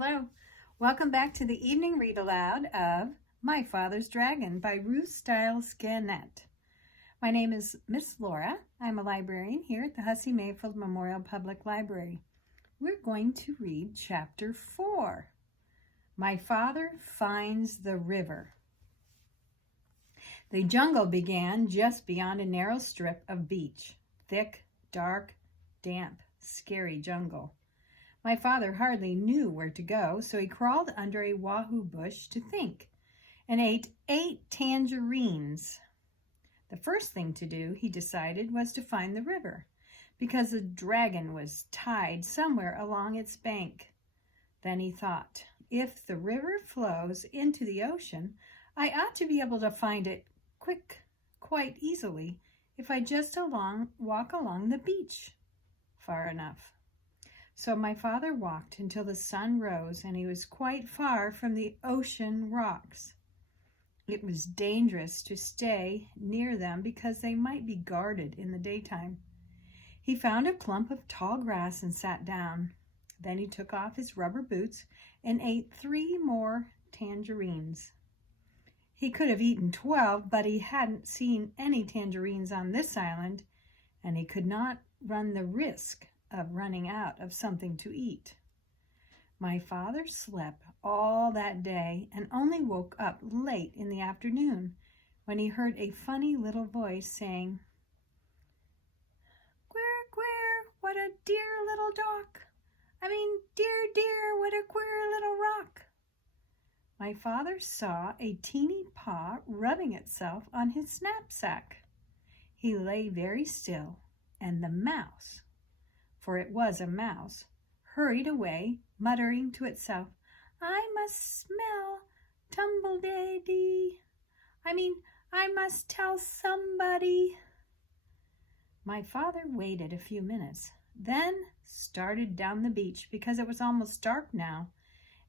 Hello. Welcome back to the evening read aloud of My Father's Dragon by Ruth Stiles Gannett. My name is Miss Laura. I'm a librarian here at the Hussey-Mayfield Memorial Public Library. We're going to read Chapter 4. My Father Finds the River. The jungle began just beyond a narrow strip of beach. Thick, dark, damp, scary jungle. My father hardly knew where to go, so he crawled under a wahoo bush to think, and ate 8 tangerines. The first thing to do, he decided, was to find the river, because a dragon was tied somewhere along its bank. Then he thought, if the river flows into the ocean, I ought to be able to find it quite easily, if I just walk along the beach far enough. So my father walked until the sun rose, and he was quite far from the ocean rocks. It was dangerous to stay near them because they might be guarded in the daytime. He found a clump of tall grass and sat down. Then he took off his rubber boots and ate 3 more tangerines. He could have eaten 12, but he hadn't seen any tangerines on this island, and he could not run the risk of running out of something to eat. My father slept all that day and only woke up late in the afternoon when he heard a funny little voice saying, "Queer, queer, what a dear little dock. Dear, dear, what a queer little rock." My father saw a teeny paw rubbing itself on his knapsack. He lay very still, and the mouse, for it was a mouse, hurried away, muttering to itself, "I must smell tumble-day-dee. I must tell somebody." My father waited a few minutes, then started down the beach because it was almost dark now,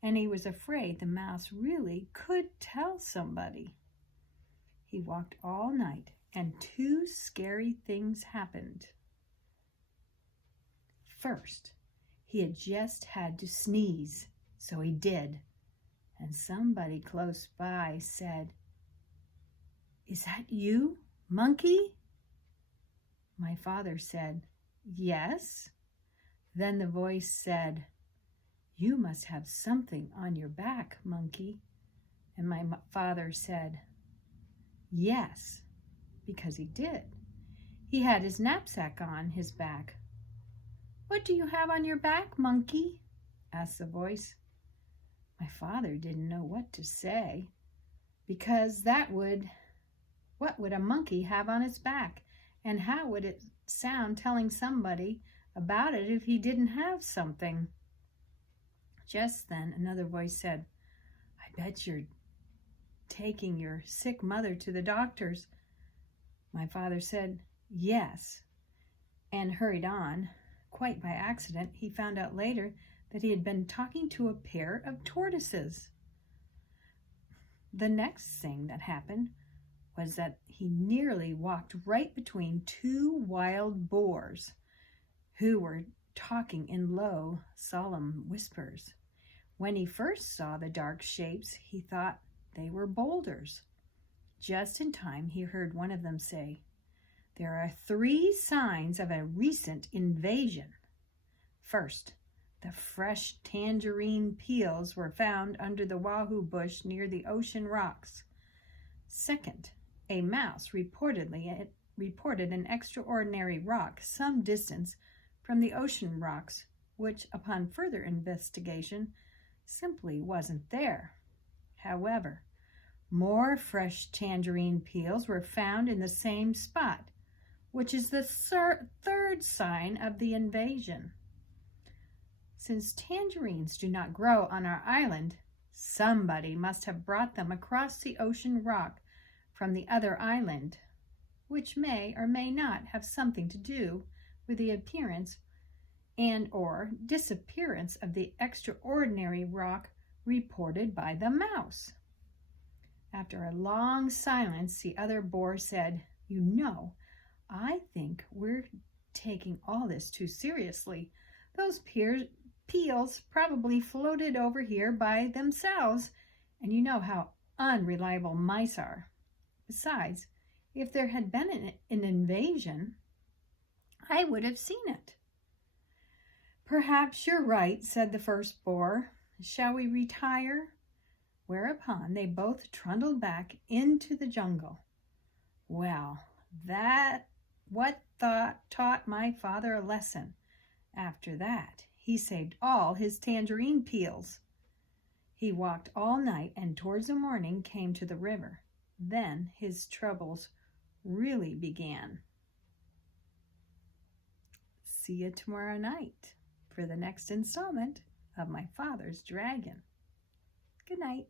and he was afraid the mouse really could tell somebody. He walked all night, and 2 scary things happened. First, he had just had to sneeze, so he did, and somebody close by said, "Is that you, Monkey?" My father said, "Yes." Then the voice said, "You must have something on your back, Monkey." And my father said, "Yes," because he did. He had his knapsack on his back. "What do you have on your back, Monkey?" asked the voice. My father didn't know what to say, because what would a monkey have on its back, and how would it sound telling somebody about it if he didn't have something? Just then another voice said, "I bet you're taking your sick mother to the doctor's." My father said, "Yes," and hurried on. Quite by accident, he found out later that he had been talking to a pair of tortoises. The next thing that happened was that he nearly walked right between 2 wild boars who were talking in low, solemn whispers. When he first saw the dark shapes, he thought they were boulders. Just in time, he heard one of them say, "There are 3 signs of a recent invasion. First, the fresh tangerine peels were found under the wahoo bush near the ocean rocks. Second, a mouse reported an extraordinary rock some distance from the ocean rocks, which, upon further investigation, simply wasn't there. However, more fresh tangerine peels were found in the same spot, which is the third sign of the invasion. Since tangerines do not grow on our island, somebody must have brought them across the ocean rock from the other island, which may or may not have something to do with the appearance and/or disappearance of the extraordinary rock reported by the mouse." After a long silence, the other boar said, "You know, I think we're taking all this too seriously. Those peels probably floated over here by themselves, and you know how unreliable mice are. Besides, if there had been an invasion, I would have seen it." "Perhaps you're right," said the first boar. "Shall we retire?" Whereupon they both trundled back into the jungle. Well, taught my father a lesson. After that, he saved all his tangerine peels. He walked all night and towards the morning came to the river. Then his troubles really began. See you tomorrow night for the next installment of My Father's Dragon. Good night.